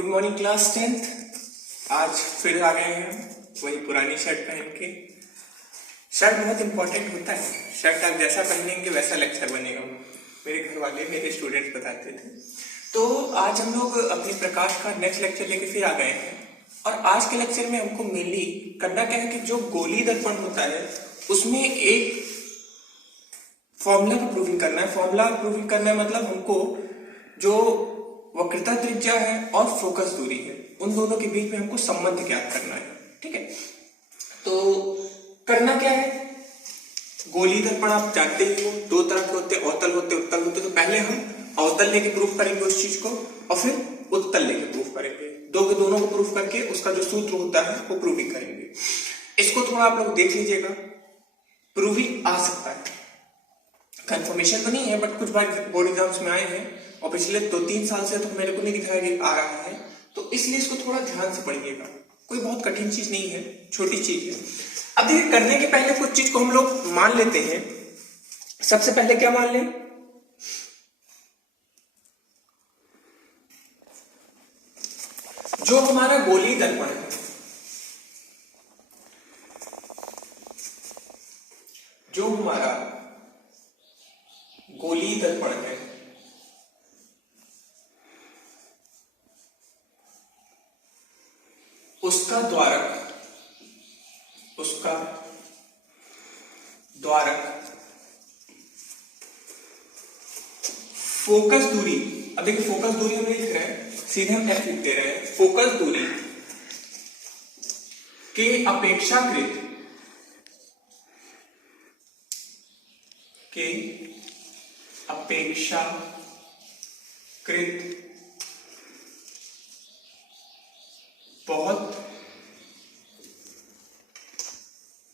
Good morning class 10th। आज फिर आ गए हैं वही पुरानी शर्ट पहन के। शर्ट बहुत इंपॉर्टेंट होता है। शर्ट आप जैसा पहनेंगे वैसा लेक्चर बनेगा। मेरे घर वाले मेरे स्टूडेंट्स बताते थे। तो आज हम लोग अपने प्रकाश का नेक्स्ट लेक्चर लेके फिर आ गए हैं। और आज के लेक्चर में हमको मेनली करना क्या है कि जो गोली दर्पण होता है उसमें एक फॉर्मूला को प्रूविंग करना है। फॉर्मूला प्रूविंग करना है मतलब हमको जो वक्रता त्रिज्या है और फोकस दूरी है उन दोनों के बीच में हमको संबंध ज्ञात करना है। ठीक है, तो करना क्या है, गोली दर्पण आप जानते ही हो, दो तरह के होते, अवतल होते, उत्तल होते। तो पहले हम अवतल लेके प्रूफ करेंगे उस चीज को और फिर उत्तल लेके प्रूफ करेंगे। दो के दोनों को प्रूफ करके उसका जो सूत्र होता है वो प्रूविंग करेंगे। इसको थोड़ा आप लोग देख लीजिएगा, प्रूविंग आ सकता है, कंफर्मेशन तो नहीं है बट कुछ बार बोर्ड एग्जाम्स में आए हैं और पिछले 2-3 साल से तो मेरे को नहीं दिखाया कि आ रहा है, तो इसलिए इसको थोड़ा ध्यान से पढ़िएगा। कोई बहुत कठिन चीज नहीं है, छोटी चीज है। अब देखिए, करने के पहले कुछ चीज को हम लोग मान लेते हैं। सबसे पहले क्या मान लें, जो हमारा गोली दर्पण है, जो हमारा गोली दर्पण है उसका द्वारक फोकस दूरी। अब देखिए, फोकस दूरी हम लिख रहे हैं, सीधे हम F लिख दे रहे हैं। फोकस दूरी के अपेक्षाकृत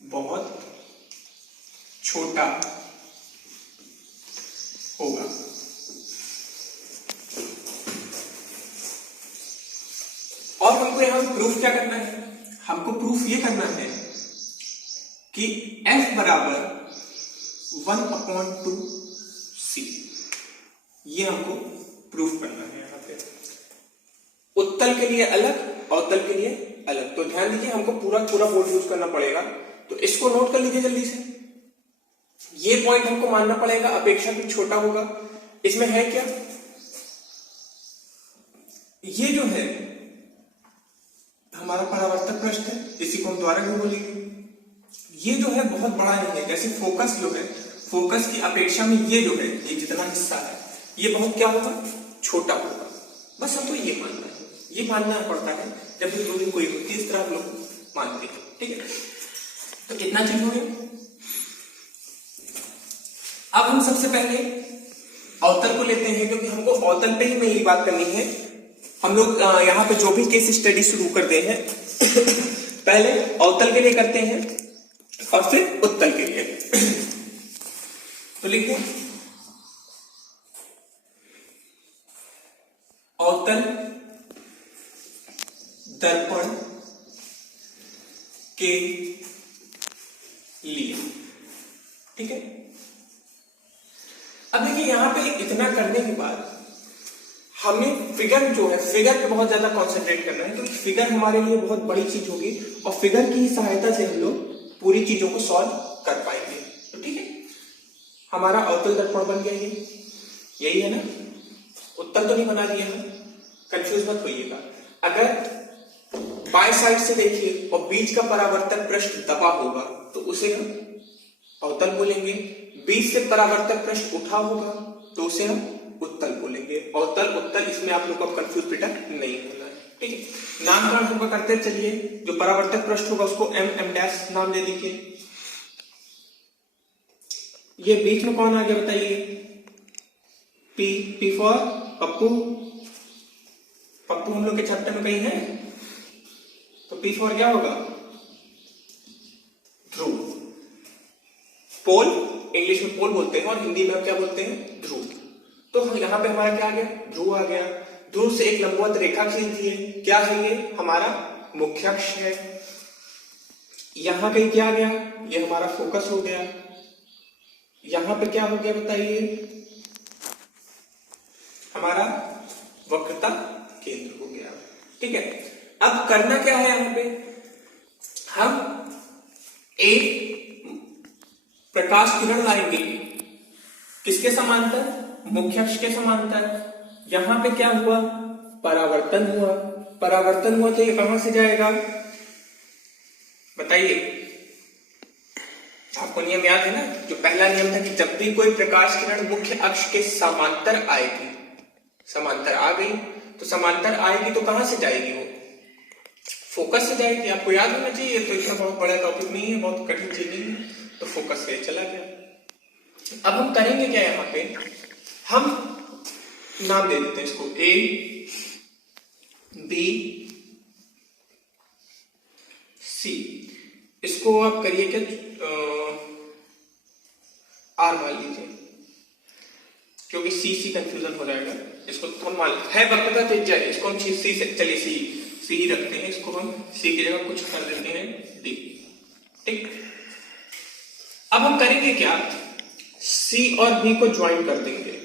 बहुत छोटा होगा। और हमको यहां प्रूफ क्या करना है, हमको प्रूफ ये करना है कि F बराबर 1/2c, ये हमको प्रूफ करना है। यहां पे उत्तल के लिए अलग, अवतल के लिए अलग। तो ध्यान दीजिए, हमको पूरा बोर्ड यूज करना पड़ेगा। तो इसको नोट कर लीजिए जल्दी से। ये पॉइंट हमको मानना पड़ेगा, अपेक्षाकृत छोटा होगा। इसमें है क्या, ये जो है हमारा परावर्तक पृष्ठ है, इसी को हम द्वारक भी बोलेंगे। ये जो है बहुत बड़ा नहीं है, जैसे फोकस जो है, फोकस की अपेक्षा में ये जो है, ये जितना हिस्सा है ये बहुत क्या होगा, छोटा होगा। बस हमको ये मानना है, ये मानना पड़ता है जब भी प्रूविंग कोई होती है, इस तरह आप लोग मानते हैं। ठीक है, तो इतना चीज हो गया। अब हम सबसे पहले अवतल को लेते हैं, क्योंकि हमको अवतल पे ही मेरी बात करनी है। हम लोग यहाँ पे जो भी केस स्टडी शुरू करते हैं पहले अवतल के लिए करते हैं और फिर उत्तल के लिए। तो लिखते हैं अवतल दर्पण के लिए। ठीक है, अब देखिए यहां पे इतना करने के बाद हमें फिगर जो है, फिगर पे बहुत ज्यादा कंसंट्रेट करना है, क्योंकि फिगर हमारे लिए बहुत बड़ी चीज होगी और फिगर की सहायता से हम लोग पूरी चीजों को सॉल्व कर पाएंगे। तो ठीक है, हमारा अवतल दर्पण बन गया, ये यही है ना, उत्तल तो नहीं बना दिया हम, कंफ्यूज मत होइएगा। अगर बाय साइड से देखिए और बीच का परावर्तक पृष्ठ दबा होगा तो उसे हम अवतल बोलेंगे। बीच से परावर्तक पृष्ठ उठा होगा तो उसे हम उत्तल बोलेंगे। अवतल उत्तल, इसमें आप लोग को कंफ्यूज बेटा नहीं होना है। ठीक है, नामकरण होगा करते चलिए। जो परावर्तक पृष्ठ होगा उसको M' नाम दे दीजिए। ये बीच में कौन आ गया बताइए, P फॉर पप्पू। पप्पू हम लोग के चैप्टर में कहीं है, तो P फॉर क्या होगा, ध्रुव। पोल इंग्लिश में पोल बोलते हैं और हिंदी में हम क्या बोलते हैं, ध्रुव। तो हम यहाँ पे हमारा क्या आ गया, ध्रुव आ गया। ध्रुव से एक लंबवत रेखा खींच दिए, क्या है ये, हमारा मुख्य अक्ष है। यहां कहीं क्या आ गया, ये हमारा फोकस हो गया। यहां पे क्या हो गया बताइए, हमारा वक्रता केंद्र हो गया। ठीक है, अब करना क्या है यहाँ पे, हम एक प्रकाश किरण लाएंगे किसके समांतर, मुख्य अक्ष के समांतर। यहां पे क्या हुआ, परावर्तन हुआ। परावर्तन हुआ तो ये कहां से जाएगा बताइए, आपको नियम याद है ना, जो पहला नियम था कि जब भी कोई प्रकाश किरण मुख्य अक्ष के समांतर आएगी, समांतर आ गई तो समांतर आएगी तो कहां से जाएगी, वो फोकस से जाएगी। आपको याद होना चाहिए, तो इतना बहुत बड़ा टॉपिक नहीं है, बहुत कठिन चीज नहीं है, तो फोकस से चला गया। अब हम करेंगे क्या, यहां पे हम नाम दे देते हैं इसको ए बी सी, इसको आप करिए क्या आर मान लीजिए, क्योंकि सी सी कंफ्यूजन हो जाएगा। इसको तो मान है वक्रता त्रिज्या, इसको हम सी से चलिए सी ही रखते हैं, इसको हम सी की जगह कुछ कर देते हैं डी। ठीक, अब हम करेंगे क्या, सी और बी को ज्वाइन कर देंगे।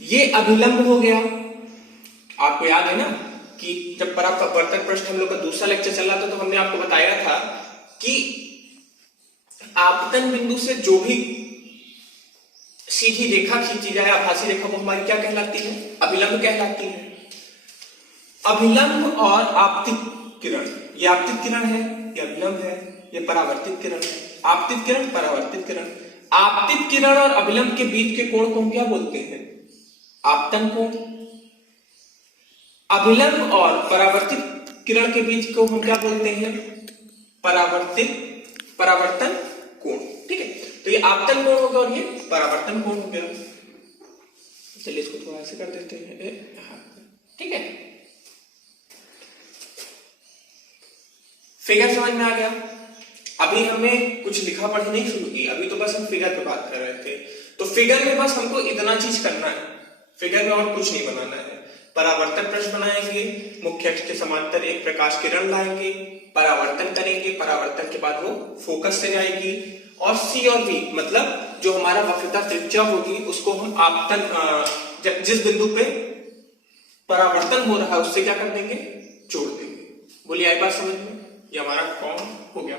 ये अभिलंब हो गया। आपको याद है ना कि जब परावर्तन पृष्ठ हम लोग का दूसरा लेक्चर चल रहा था तो हमने आपको बताया था कि आपतन बिंदु से जो भी सीधी रेखा खींची जाए, आभासी रेखा, वो हमारी क्या कहलाती है, अभिलंब कहलाती है। अभिलंब और आपतित किरण, ये आपतित किरण है, ये अभिलंब है, ये परावर्तित किरण है। आपतित किरण, परावर्तित किरण। आपतित किरण और अभिलंब के बीच के कोण को हम क्या बोलते हैं, आपतन कोण। अभिलंब और परावर्तित किरण के बीच को हम क्या बोलते हैं, परावर्तन कोण। ठीक है, तो ये आपतन कोण हो गया और ये परावर्तन कोण हो गया। चलिए इसको थोड़ा ऐसे कर देते हैं। ठीक है, फिगर समझ में आ गया। अभी हमने कुछ लिखा पढ़ी नहीं शुरू की, अभी तो बस हम फिगर पे बात कर रहे थे। तो फिगर में बस हमको इतना चीज करना है, फिगर में और कुछ नहीं बनाना है। परावर्तन पृष्ठ बनाएंगे, मुख्य अक्ष के समांतर एक प्रकाश किरण लाएंगे, परावर्तन करेंगे, परावर्तन के बाद वो फोकस से जाएगी, और सी और बी मतलब जो हमारा वक्रता त्रिज्या होगी उसको हम आपतन जिस बिंदु पे परावर्तन हो रहा है उससे क्या कर देंगे, जोड़ देंगे। बोलिए आई बात समझ में, ये हमारा कौन हो गया।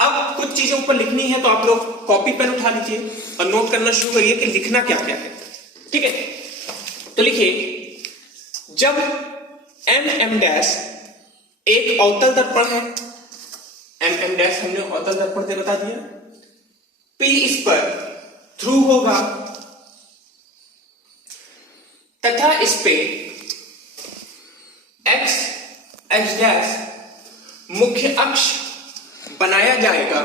अब कुछ चीजें ऊपर लिखनी है तो आप लोग कॉपी पेन उठा लीजिए और नोट करना शुरू करिए कि लिखना क्या क्या है। ठीक है, तो लिखिए, जब एम डैश एक अवतल दर्पण है, एम डैश हमने अवतल दर्पण से बता दिया, पी इस पर ध्रुव होगा तथा इस पे एक्स डैश मुख्य अक्ष बनाया जाएगा,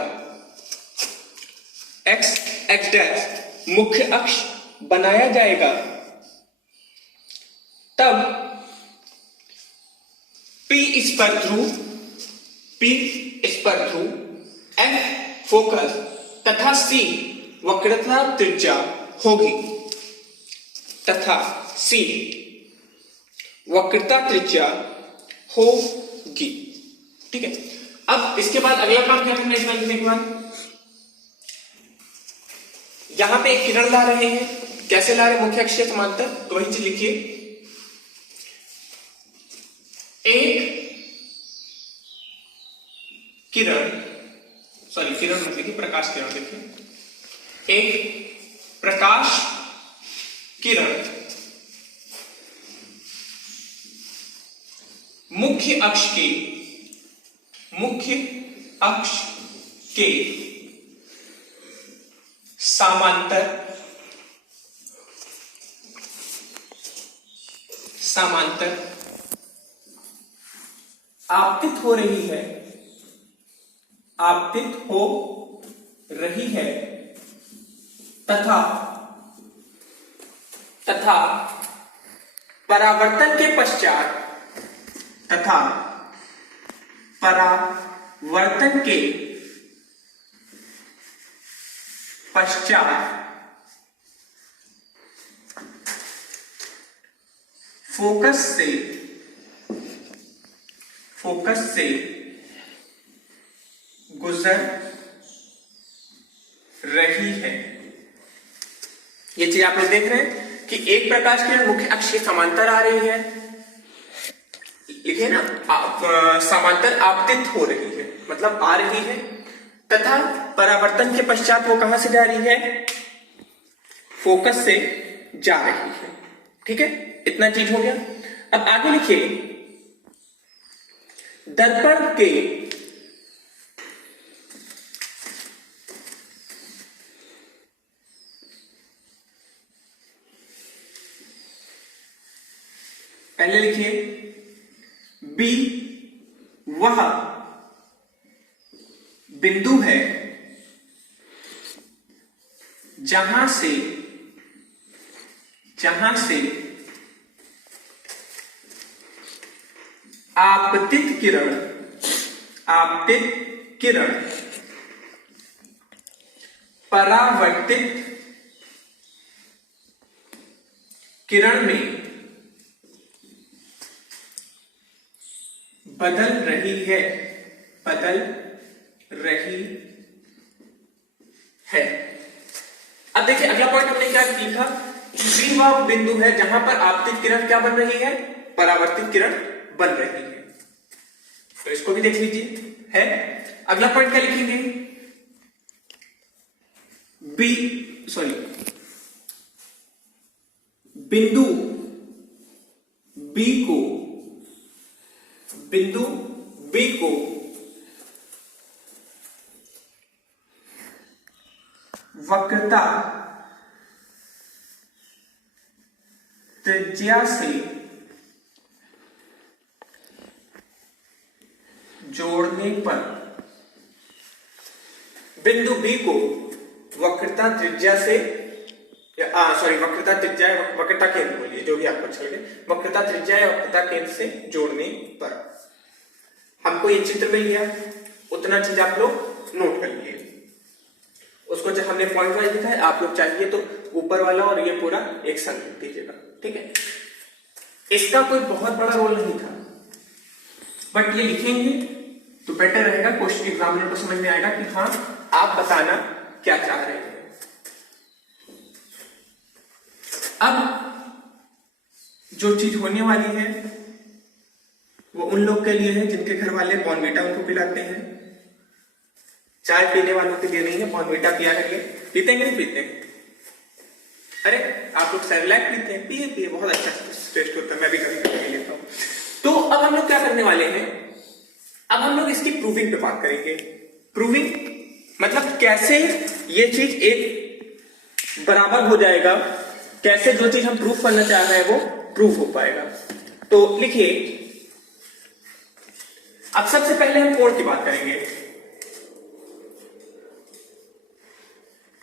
एक्स डैश मुख्य अक्ष बनाया जाएगा, तब P इस पर ध्रुव, F फोकस तथा C वक्रता त्रिज्या होगी, तथा C वक्रता त्रिज्या होगी। ठीक है, अब इसके बाद अगला काम क्या करना है, इसमें लिखने के बाद यहां पे एक किरण ला रहे हैं, कैसे ला रहे हैं, मुख्य अक्ष के समांतर, तो वही चीज लिखिए, एक किरण, सॉरी किरण मत लिखिए, प्रकाश किरण लिखिए, एक प्रकाश किरण मुख्य अक्ष के समांतर आपतित हो रही है, तथा परावर्तन के पश्चात फोकस से गुजर रही है। ये चीज आप लोग देख रहे हैं कि एक प्रकाश किरण मुख्य अक्ष के समांतर आ रही है, लिखिए ना, समांतर आपतित हो रही है, मतलब आ रही है, तथा परावर्तन के पश्चात वो कहां से जा रही है, फोकस से जा रही है। ठीक है, इतना चीज हो गया। अब आगे लिखिए, दर्पण के पहले लिखिए बी वह बिंदु है जहां से आपतित किरण परावर्तित किरण में बदल रही है। अब देखिए अगला पॉइंट हमने क्या लिखा, बी वह बिंदु है जहां पर आपतित किरण क्या बन रही है, परावर्तित किरण बन रही है। तो इसको भी देख लीजिए है। अगला पॉइंट क्या लिखेंगे, बिंदु बी को वक्रता त्रिज्या से जोड़ने पर, बिंदु बी को वक्रता त्रिज्या से वक्रता केंद्र बोलिए, जो भी आपको अच्छा लगे, वक्रता त्रिज्या या वक्रता केंद्र से जोड़ने पर हमको ये चित्र मिल गया। उतना चीज आप लोग नोट कर लिए, उसको जो हमने पॉइंट वाइज लिखा है, आप लोग चाहिए तो ऊपर वाला और ये पूरा एक संग लिख दीजिएगा। ठीक है, इसका कोई बहुत बड़ा रोल नहीं था, बट ये लिखेंगे तो बेटर रहेगा, क्वेश्चन एग्जामिनर को समझ में आएगा कि हाँ आप बताना क्या चाह रहे हैं। अब जो चीज होने वाली है वो उन लोग के लिए है जिनके घर वाले बॉर्नविटा उनको पिलाते हैं, चाय पीने वालों के लिए नहीं है। बॉर्नविटा पिया करिए, पीते हैं नहीं पीते? अरे आप लोग सेरेलैक पीते हैं, पिए, बहुत अच्छा टेस्ट होता है, मैं भी कभी कभी पी लेता हूं। तो अब हम लोग क्या करने वाले हैं, अब हम लोग इसकी प्रूविंग पे बात करेंगे। प्रूविंग मतलब कैसे ये चीज एक बराबर हो जाएगा, कैसे जो चीज हम प्रूफ करना चाह रहे हैं वो प्रूफ हो पाएगा। तो लिखिए, अब सबसे पहले हम कोण की बात करेंगे।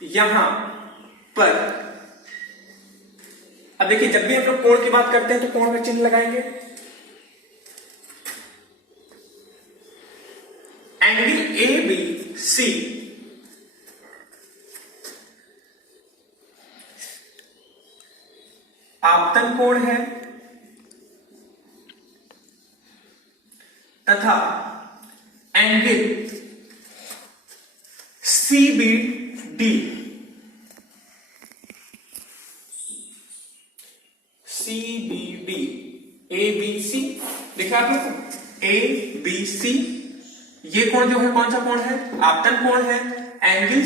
यहां पर अब देखिए, जब भी हम लोग कोण की बात करते हैं तो कोण का चिन्ह लगाएंगे। एंगल ए बी सी आपतन कोण है तथा एंगल CBD ABC देखा आप लोग, ABC ये कोण जो है कौन सा कोण है, आपतन कोण है। एंगल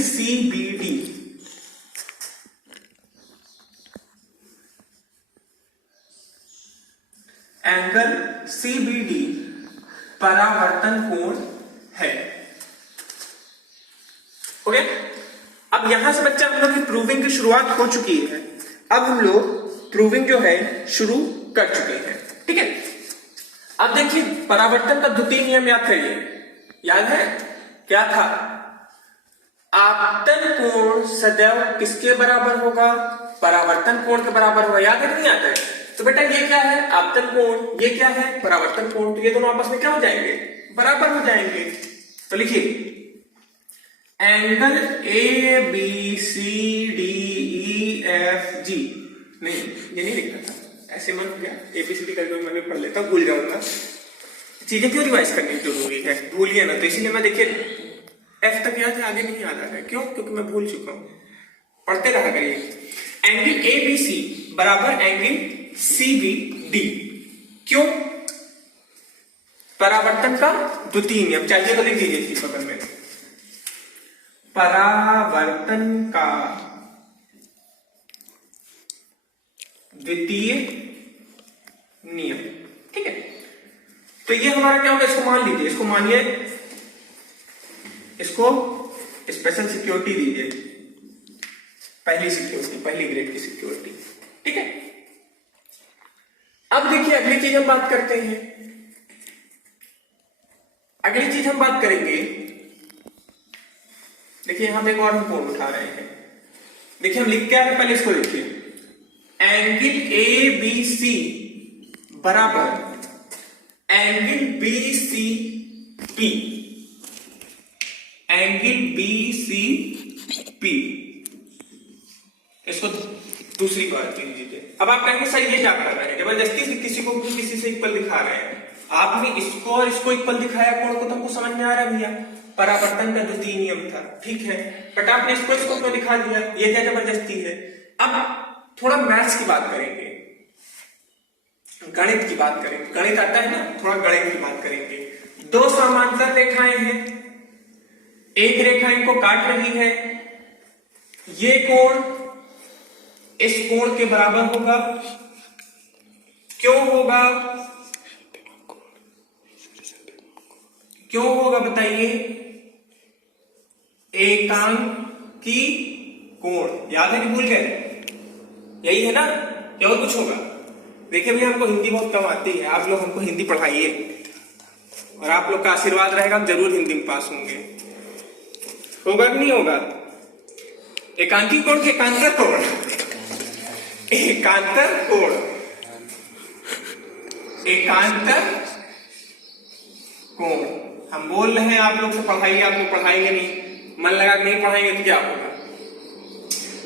CBD परावर्तन कोण है। ओके, अब यहां से बच्चा हम लोग की प्रूविंग की शुरुआत हो चुकी है। अब हम लोग प्रूविंग जो है शुरू कर चुके हैं। ठीक है, अब देखिए परावर्तन का द्वितीय नियम याद करिए, याद है क्या था? आपतन कोण सदैव किसके बराबर होगा, परावर्तन कोण के बराबर होगा। याद है कि नहीं आता है? तो बेटा ये क्या है, आपतन कोण, ये क्या है, परावर्तन कोण। तो ये दोनों आपस में क्या हो जाएंगे, बराबर हो जाएंगे। तो लिखिए एंगल ABCDEFG, नहीं ये नहीं लिखना था, ऐसे मन हो गया, ABCD करके मैं भी पढ़ लेता हूं, भूल जाऊंगा। चीजें क्यों रिवाइज करनी जरूरी है, भूलिए ना। तो इसीलिए मैं देखिए F तक याद है, आगे नहीं याद आ रहा है। क्यों? क्योंकि मैं भूल चुका हूं, पढ़ते रहा करिए। एंगल ए बी सी बराबर एंगल सी बी डी। क्यों? परावर्तन का द्वितीय नियम। चाहिए तो लिख दीजिए इसी बगल में, परावर्तन का द्वितीय नियम। ठीक है, तो ये हमारा क्या होगा, इसको मान लीजिए, इसको मानिए, इसको स्पेशल सिक्योरिटी दीजिए, पहली सिक्योरिटी, पहली ग्रेड की सिक्योरिटी। ठीक है, अब देखिए अगली चीज हम बात करते हैं। अगली चीज हम बात करेंगे, देखिए यहां पे एक और हम कोण उठा रहे हैं। देखिए हम लिख क्या है, पहले इसको लिखिए, एंगल ए बी सी बराबर angle B C P, angle B C P. इसको दूसरी बात लीजिए। अब आप कहेंगे सर ये क्या कर रहे हैं, जबरदस्ती से किसी को किसी से इक्वल दिखा रहे हैं। आपने इसको और इसको इक्वल दिखाया, कोण को तुमको समझ में आ रहा भैया, परावर्तन का द्वितीय नियम था। ठीक है, बट आपने इसको इसको क्यों दिखा दिया, ये क्या जबरदस्ती है। अब थोड़ा मैथ्स की बात करेंगे, गणित की बात करेंगे, गणित आता है ना, थोड़ा गणित की बात करेंगे। दो समांतर रेखाएं हैं, एक रेखा इनको काट रही है, ये कोण इस कोण के बराबर होगा। क्यों होगा, क्यों होगा बताइए, एकांकी कोण। याद है कि भूल गए, यही है ना, क्या और कुछ होगा। देखिए भैया हमको हिंदी बहुत कम आती है, आप लोग हमको हिंदी पढ़ाइए और आप लोग का आशीर्वाद रहेगा, हम जरूर हिंदी में पास होंगे। होगा कि नहीं होगा। एकांकी कोण के एकांतर कोण, एकांतर कोण, एकांतर कोण। हम बोल रहे हैं आप लोग से पढ़ाइए, आप लोग पढ़ाएंगे नहीं, मन लगा कि नहीं पढ़ाएंगे तो क्या होगा।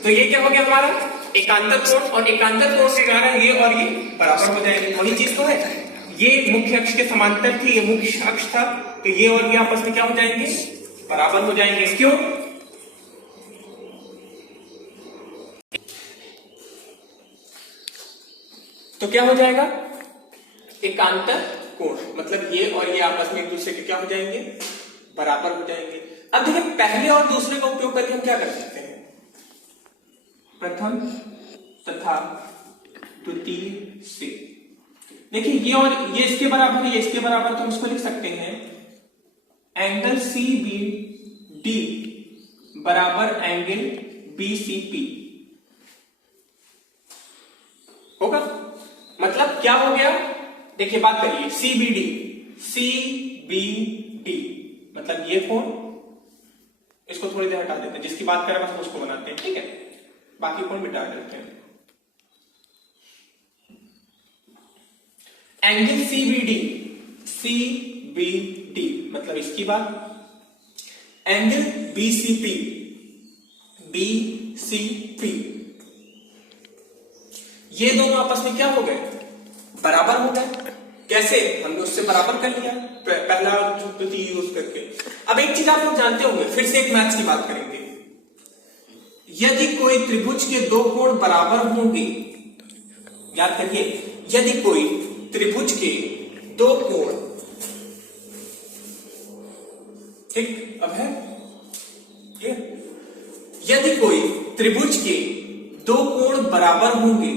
तो ये क्या हो गया हमारा एकांतर कोण, और एकांतर कोण के कारण ये और ये बराबर हो जाएंगे। वही चीज तो है, ये मुख्य अक्ष के समांतर थी, ये मुख्य अक्ष था, तो ये और ये आपस में क्या हो जाएंगे, बराबर हो जाएंगे। क्यों, तो क्या हो जाएगा, एकांतर कोण, मतलब ये और ये आपस में एक दूसरे के क्या हो जाएंगे, बराबर हो जाएंगे। अब देखिए पहले और दूसरे का उपयोग करके हम क्या कर सकते हैं, प्रथम तथा द्वितीय से। देखिए ये और ये इसके बराबर है, ये इसके बराबर, तो हम इसको लिख सकते हैं एंगल सी बी डी बराबर एंगल बी सी पी। होगा, मतलब क्या हो गया, देखिए बात करिए, C B D, C B D मतलब ये कोण, इसको थोड़ी देर हटा देते हैं, जिसकी बात करें बस उसको बनाते हैं। ठीक है, बाकी कोण मिटा देते हैं। Angle C B D, C B D मतलब इसकी बात, angle B C P, B C P, ये दोनों आपस में क्या हो गए, बराबर हो गए। कैसे, हमने उससे बराबर कर लिया पहला द्वितीय यूज करके। अब एक चीज आप लोग जानते होंगे, फिर से एक मैथ्स की बात करेंगे। यदि कोई त्रिभुज के दो कोण बराबर होंगे, याद रखिए, यदि कोई त्रिभुज के दो कोण, ठीक अब है ये, यदि कोई त्रिभुज के दो कोण बराबर होंगे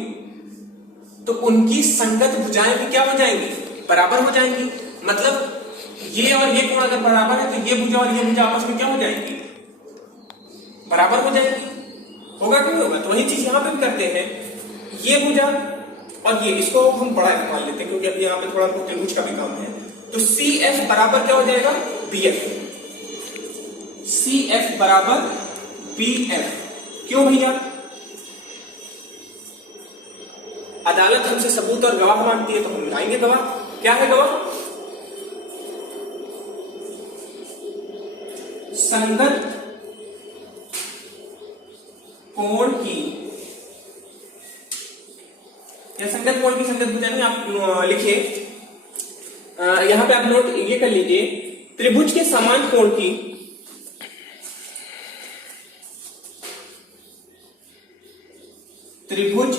तो उनकी संगत भुजाएं भी क्या हो जाएंगी, बराबर हो जाएंगी। मतलब ये और ये कोण अगर बराबर है तो ये भुजा और ये भुजा आपस में क्या हो जाएंगी, बराबर हो जाएंगी। होगा कि नहीं होगा, तो वही चीज यहां पे भी करते हैं, ये भुजा और ये, इसको हम बड़ा मान लेते हैं क्योंकि अभी यहाँ पे थोड़ा त्रिभुज का भी काम है। तो सी एफ बराबर क्या हो जाएगा, बी एफ, सी एफ बराबर बी एफ। क्यों भैया, अदालत हमसे सबूत और गवाह मांगती है तो हम लाएंगे गवाह। क्या है गवाह, संगत कोण की, या संगत कोण की संगत भुजा नहीं, आप लिखिए यहां पे आप नोट ये कर लीजिए, त्रिभुज के समान कोण की त्रिभुज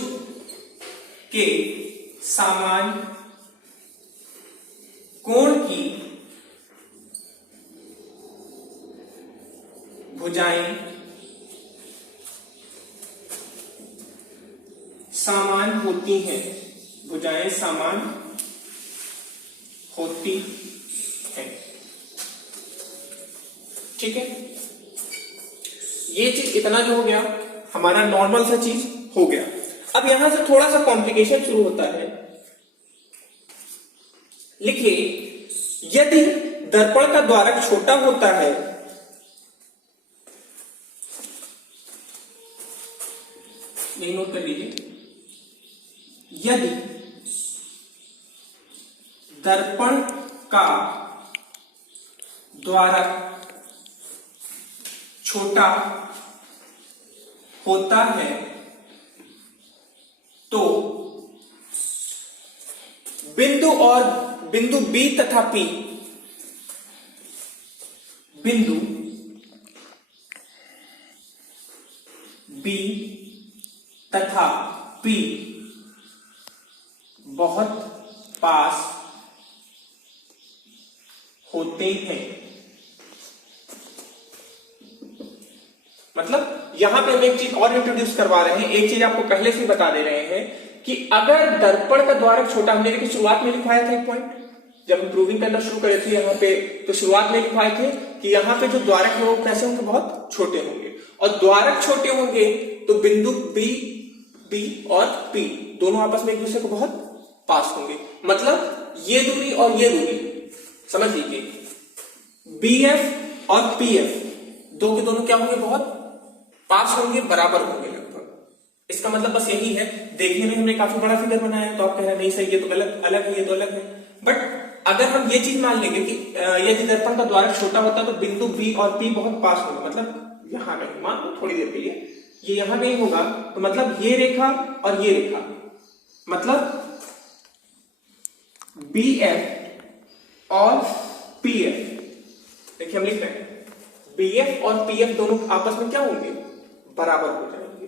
के समान कोण की भुजाएं समान होती हैं, भुजाएं समान होती हैं। ठीक है, ये चीज इतना जो हो गया हमारा नॉर्मल सा चीज हो गया। अब यहां से थोड़ा सा कॉम्प्लिकेशन शुरू होता है। लिखिए, यदि दर्पण का द्वारक छोटा होता है, यही नोट कर लीजिए, यदि दर्पण का द्वारक छोटा होता है तो बिंदु बी तथा पी, बिंदु बी तथा पी बहुत पास होते हैं। मतलब यहां पे हम एक चीज और इंट्रोड्यूस करवा रहे हैं, एक चीज आपको पहले से बता दे रहे हैं कि अगर दर्पण का द्वारक छोटा, हमने देखिए शुरुआत में लिखवाया था एक पॉइंट, जब हम प्रूविंग करना शुरू करे थे यहाँ पे, तो शुरुआत में लिखवाए थे कि यहाँ पे जो द्वारक है वो कैसे होंगे, बहुत छोटे होंगे, और द्वारक छोटे होंगे तो बिंदु बी और पी दोनों आपस में एक दूसरे को बहुत पास होंगे। मतलब ये दूरी और ये दूरी समझ लीजिए, BF और PF दो के दोनों क्या होंगे, बहुत पास होंगे, बराबर होंगे लगभग। इसका मतलब बस यही है। देखने में हमने काफी बड़ा फिगर बनाया तो आप कह रहे हैं नहीं सही, ये तो गलत, अलग है, ये तो अलग है। बट अगर हम ये चीज मान लेंगे कि यदि दर्पण का द्वारक छोटा होता तो बिंदु B और P बहुत पास होंगे, मतलब यहां कहीं, मान लो थोड़ी देर के लिए ये यहां कहीं होगा, तो मतलब ये रेखा और ये रेखा, मतलब BF और PF, देखिए हम लिख रहे हैं BF और PF दोनों आपस में क्या होंगे, बराबर हो जाएंगे।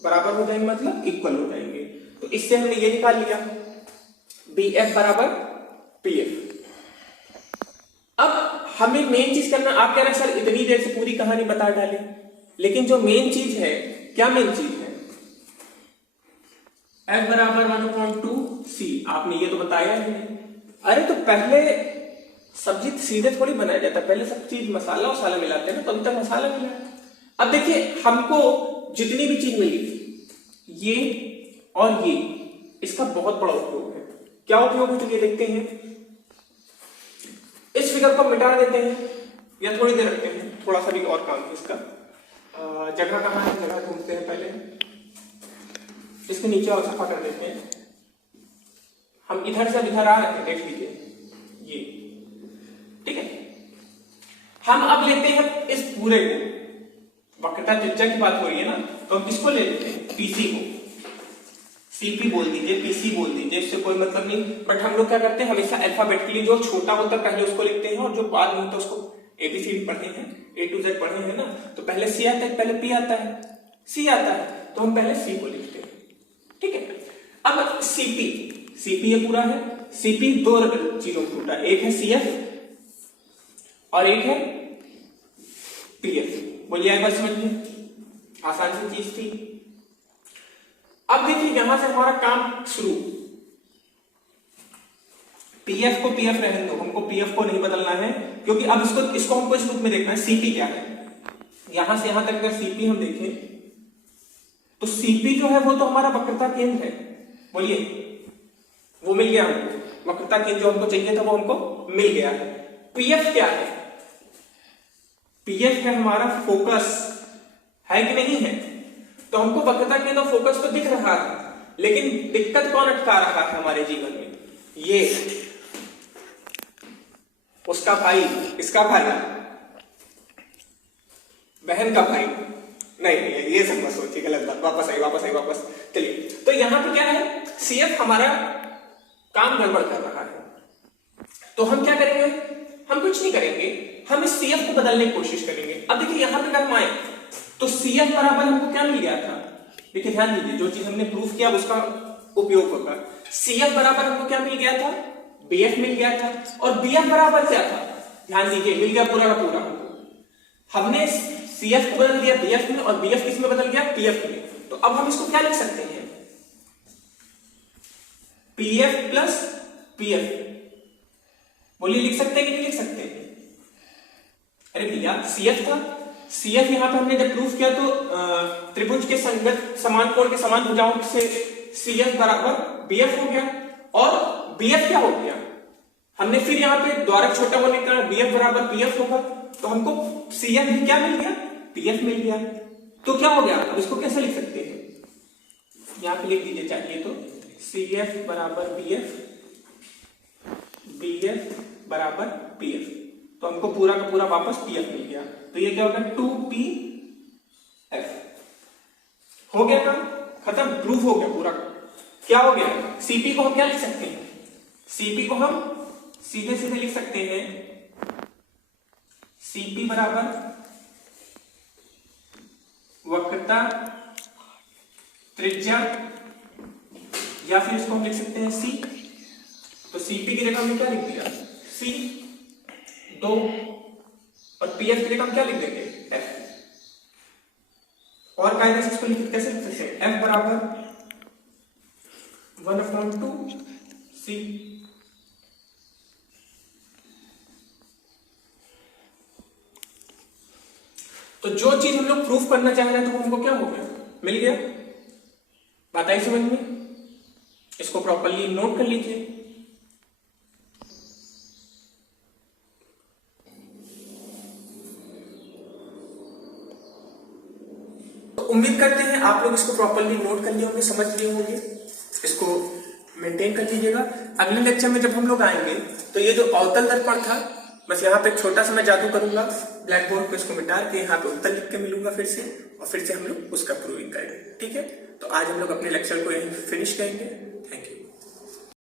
बराबर हो जाएंगे मतलब इक्वल हो जाएंगे। तो इससे हमने ये निकाल लिया BF बराबर PF। अब हमें मेन चीज करना, आप कह रहे हैं सर इतनी देर से पूरी कहानी बता डाले, लेकिन जो मेन चीज है, क्या मेन चीज है, F बराबर 1/2C, आपने ये तो बताया ही नहीं। अरे तो पहले सब्जी सीधे थोड़ी बनाया जाता है, पहले सब चीज मसाला वसाला मिलाते हैं ना, तो अभी तक मसाला मिला है। अब देखिए हमको जितनी भी चीज मिली, ये और ये, इसका बहुत बड़ा उपयोग है। क्या उपयोग है चलिए देखते हैं। इस फिगर को मिटा देते हैं या थोड़ी देर रखते हैं, थोड़ा सा भी और काम है इसका। जगह कहाँ है, जगह ढूंढते हैं पहले, इसके नीचे और सफा कर देते हैं। हम इधर से इधर आ रहे हैं, देख लीजिए ये, ठीक है। हम अब लेते हैं इस पूरे को, वक्रता त्रिज्या की बात हो रही है ना, तो हम इसको ले लेते हैं, PC को, CP बोल दीजिए, PC बोल दीजिए, इससे कोई मतलब नहीं। बट हम लोग क्या करते हैं, हमेशा अल्फाबेटिकली जो छोटा होता है पहले उसको लिखते हैं, और जो बाद में होता है उसको, ABCD पढ़े हैं, A to Z पढ़े हैं ना, तो पहले C आता है, पहले P आता है, C आता है, तो हम पहले C को लिखते हैं, ठीक है। अब CP ये पूरा है, CP दो चीजों में टूटा, एक है CF और एक है PF। बोलिए एक बार समझिए, आसान सी चीज थी। अब देखिए यहां से हमारा काम शुरू। PF को PF रहने दो, हमको PF को नहीं बदलना है, क्योंकि अब इसको हमको इस रूप में देखना है। CP क्या है, यहां से यहां तक अगर CP हम देखें तो CP जो है वो तो हमारा वक्रता केंद्र है। बोलिए, वो मिल गया हमको, वक्रता केंद्र जो हमको चाहिए था वो हमको मिल गया है। PF क्या है, PF है हमारा फोकस, है कि नहीं है। तो हमको वक्रता केंद्र और फोकस तो दिख रहा है, लेकिन दिक्कत कौन अटका रहा है हमारे जीवन में, ये उसका भाई, इसका भाई, बहन का भाई, नहीं ये सब मत सोचिए, गलत बात, वापस। चलिए, तो यहां पे क्या है, CF हमारा काम गड़बड़ कर रहा है, तो हम क्या करेंगे, हम कुछ नहीं करेंगे, हम इस CF को बदलने की कोशिश करेंगे। अब देखिए यहां पे अगर हम आए तो CF बराबर हमको क्या मिल गया था, देखिए ध्यान दीजिए, जो चीज हमने प्रूफ किया उसका उपयोग होगा। CF बराबर हमको क्या मिल गया था, BF मिल गया था, और BF बराबर क्या था, ध्यान दीजिए, मिल गया पूरा का पूरा हमको। हमने CF को बदल दिया BF में, और BF किस में बदल गया, PF में। तो अब हम इसको क्या लिख सकते हैं, PF प्लस PF, बोलिए लिख सकते हैं कि नहीं लिख सकते? अरे भैया CF था, CF यहां पे हमने जब प्रूफ किया तो त्रिभुज के संगत समान कोण के समान भुजाओं से CF बराबर BF हो गया, और BF क्या हो गया, हमने फिर यहाँ पे द्वारक छोटा होने का BF बराबर PF होगा, तो हमको CF भी क्या मिल गया, PF मिल गया। तो क्या हो गया, अब इसको कैसे लिख सकते हैं, यहाँ पे लिख दीजिए चाहिए तो CF बराबर BF, BF बराबर PF, तो हमको पूरा का पूरा वापस PF मिल गया। तो ये क्या होगा, 2PF हो गया काम खत्म, प्रूफ हो गया पूरा। क्या हो गया, CP को हम क्या लिख सकते हैं, CP को हम सीधे सीधे लिख सकते हैं, CP बराबर वक्रता त्रिज्या, या फिर इसको हम लिख सकते हैं C। तो CP की जगह हमने क्या लिख दिया, C 2, और PF की जगह हम क्या लिख देंगे, F। और कायदे से इसको कैसे लिख सकते हैं, F बराबर 1/2 C। तो जो चीज हम लोग प्रूफ करना चाह रहे हैं तो हमको क्या हो गया, मिल गया। बात आई समझ में, इसको प्रॉपर्ली नोट कर लीजिए। तो उम्मीद करते हैं आप लोग इसको प्रॉपर्ली नोट कर लिए होंगे, समझ लिए होंगे, इसको मेंटेन कर लीजिएगा। अगले लेक्चर में जब हम लोग आएंगे तो ये जो अवतल दर्पण था, बस यहाँ पे छोटा सा मैं जादू करूंगा, ब्लैक बोर्ड पे इसको मिटा के यहाँ पे उत्तर लिख के मिलूंगा फिर से, और फिर से हम लोग उसका प्रूविंग करेंगे। ठीक है, तो आज हम लोग अपने लेक्चर को यहीं फिनिश करेंगे। Thank you.